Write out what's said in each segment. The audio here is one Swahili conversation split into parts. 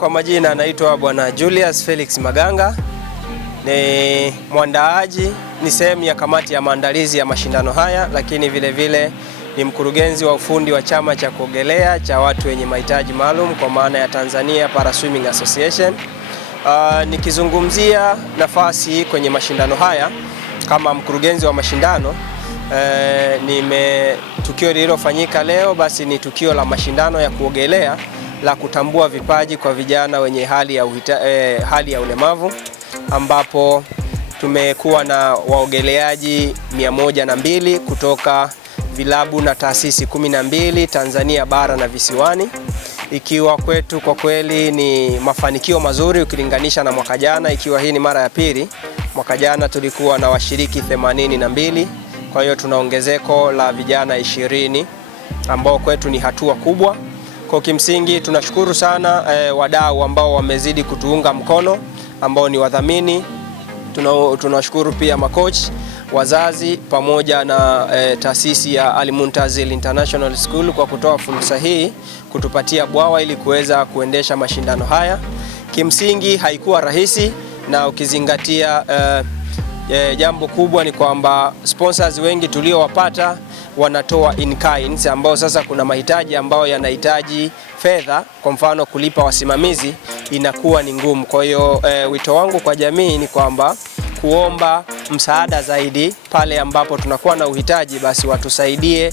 Kwa majina naitwa Bwana Julius Felix Maganga, ni mwandaaji, ni sehemu ya kamati ya maandalizi ya mashindano haya, lakini vile vile ni mkurugenzi wa ufundi wa chama cha kuogelea cha watu wenye mahitaji maalum kwa maana ya Tanzania Para Swimming Association. Nikizungumzia nafasi kwenye mashindano haya kama mkurugenzi wa mashindano, tukio lililofanyika leo basi ni tukio la mashindano ya kuogelea la kutambua vipaji kwa vijana wenye hali ya ulemavu, ambapo tumekuwa na waogeleaji 102 kutoka vilabu na taasisi 12 Tanzania bara na visiwani, ikiwa kwetu kwa kweli ni mafanikio mazuri ukilinganisha na mwaka jana, ikiwa hii ni mara ya pili. Mwaka jana tulikuwa na washiriki 82, kwa hiyo tuna ongezeko la vijana 20 ambao kwetu ni hatua kubwa. Kwa kimsingi tunashukuru sana wadau ambao wamezidi kutuunga mkono, ambao ni wadhamini. Tunashukuru pia makoch, wazazi pamoja na taasisi ya Al-Muntazil International School kwa kutoa fursa hii kutupatia bwawa ili kuweza kuendesha mashindano haya. Kimsingi haikuwa rahisi, na ukizingatia jambo kubwa ni kwamba sponsors wengi tuliowapata wanatoa in kind, ambao sasa kuna mahitaji ambayo yanahitaji fedha, kwa mfano kulipa wasimamizi inakuwa ni ngumu. Kwa hiyo wito wangu kwa jamii ni kwamba kuomba msaada zaidi pale ambapo tunakuwa na uhitaji, basi watusaidie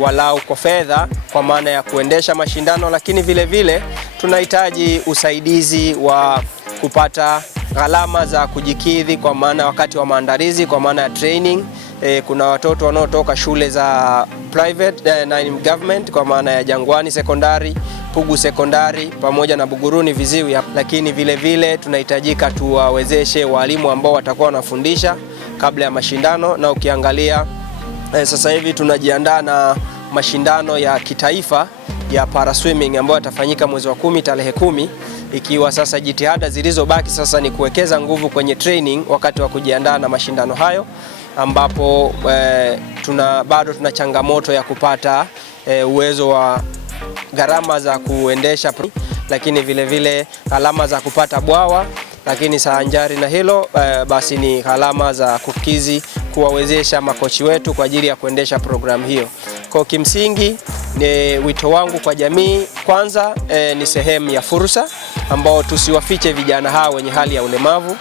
walau kwa fedha kwa maana ya kuendesha mashindano, lakini vile vile tunahitaji usaidizi wa kupata gharama za kujikidhi kwa maana wakati wa maandalizi, kwa maana ya training. Kuna watoto wanaotoka shule za private na government kwa maana ya Jangwani Sekondari, Pugu Sekondari pamoja na Buguruni Viziwi, lakini vile vile tunahitajika tuwawezeshe walimu ambao watakuwa wanafundisha kabla ya mashindano. Na ukiangalia sasa hivi tunajiandaa na mashindano ya kitaifa ya para swimming ambayo yatafanyika mwezi wa 10 tarehe 10, ikiwa sasa jitihada zilizobaki sasa ni kuwekeza nguvu kwenye training wakati wa kujiandaa na mashindano hayo, ambapo bado tuna changamoto ya kupata uwezo wa gharama za kuendesha, lakini vile vile gharama za kupata bwawa, lakini sanjari na hilo basi ni gharama za kuwawezesha makochi wetu kwa ajili ya kuendesha programu hiyo. Kwa kimsingi ni wito wangu kwa jamii, kwanza ni sehemu ya fursa ambao tusiwafiche vijana hao wenye hali ya ulemavu.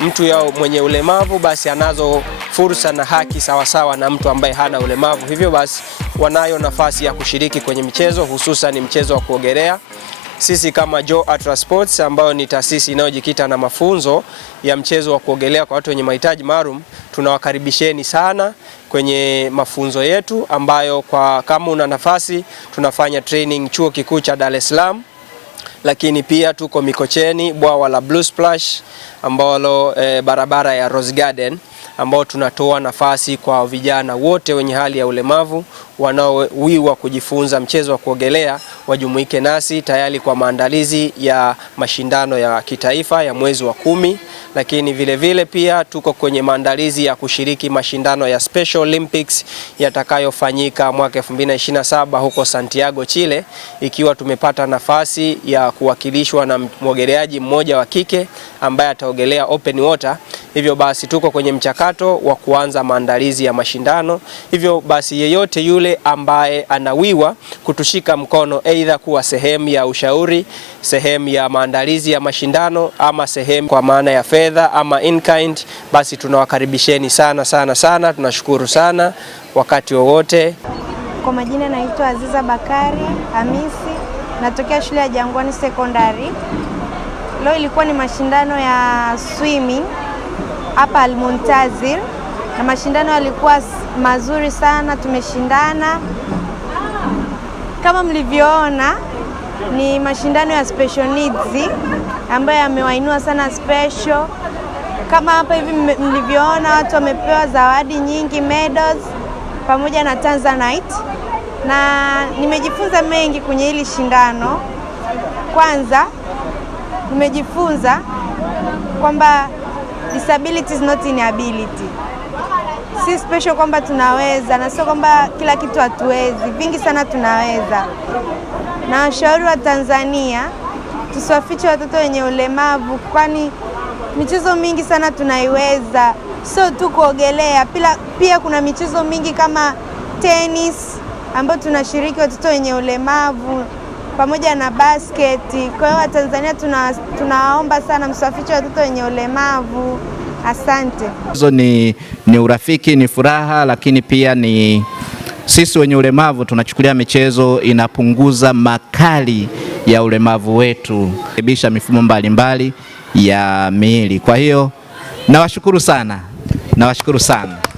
Mtu mwenye ulemavu basi anazo fursa na haki sawasawa na mtu ambaye hana ulemavu. Hivyo basi wanayo nafasi ya kushiriki kwenye michezo, hususan mchezo wa kuogelea. Sisi kama Joe Atra Sports ambayo ni taasisi inayojikita na mafunzo ya mchezo wa kuogelea kwa watu wenye mahitaji maalum, tunawakaribisheni sana kwenye mafunzo yetu, ambayo kama una nafasi tunafanya training Chuo Kikuu cha Dar es Salaam, lakini pia tuko Mikocheni, bwawa la Blue Splash ambalo barabara ya Rose Garden, ambao tunatoa nafasi kwa vijana wote wenye hali ya ulemavu wanaowiwa kujifunza mchezo wa kuogelea wajumuike nasi tayari kwa maandalizi ya mashindano ya kitaifa ya mwezi wa 10. Lakini vile vile pia tuko kwenye maandalizi ya kushiriki mashindano ya Special Olympics yatakayofanyika mwaka 2027 huko Santiago, Chile, ikiwa tumepata nafasi ya kuwakilishwa na mwogeleaji mmoja wa kike ambaye ataogelea open water. Hivyo basi tuko kwenye mchakato wa kuanza maandalizi ya mashindano. Hivyo basi yeyote yule ambaye anawiwa kutushika mkono, aidha kuwa sehemu ya ushauri, sehemu ya maandalizi ya mashindano, ama sehemu kwa maana ya fedha ama in kind, basi tunawakaribisheni sana sana sana. Tunashukuru sana wakati wowote. Kwa majina naitwa Aziza Bakari Hamisi, natokea shule ya Jangwani Sekondari. Leo ilikuwa ni mashindano ya swimming hapa Al-Muntazil, na mashindano yalikuwa mazuri sana, tumeshindana. Kama mlivyoona ni mashindano ya special needs ambayo yamewainua sana special. Kama hapa hivi mlivyoona watu wamepewa zawadi nyingi, medals pamoja na Tanzanite, na nimejifunza mengi kwenye hili shindano. Kwanza nimejifunza kwamba disability is not inability. Si special kwamba tunaweza, na sio kwamba kila kitu hatuwezi, vingi sana tunaweza. Na washauri wa Tanzania tusiwafiche watoto wenye ulemavu, kwani michezo mingi sana tunaiweza, sio tu kuogelea. Pia kuna michezo mingi kama tennis ambayo tunashiriki watoto wenye ulemavu pamoja na basketi. Kwa hiyo Watanzania tunawaomba sana msiwafiche watoto wenye ulemavu. Asante. Hizo ni urafiki, ni furaha, lakini pia ni sisi wenye ulemavu tunachukulia michezo inapunguza makali ya ulemavu wetu, kurekebisha mifumo mbalimbali ya miili. Kwa hiyo nawashukuru sana.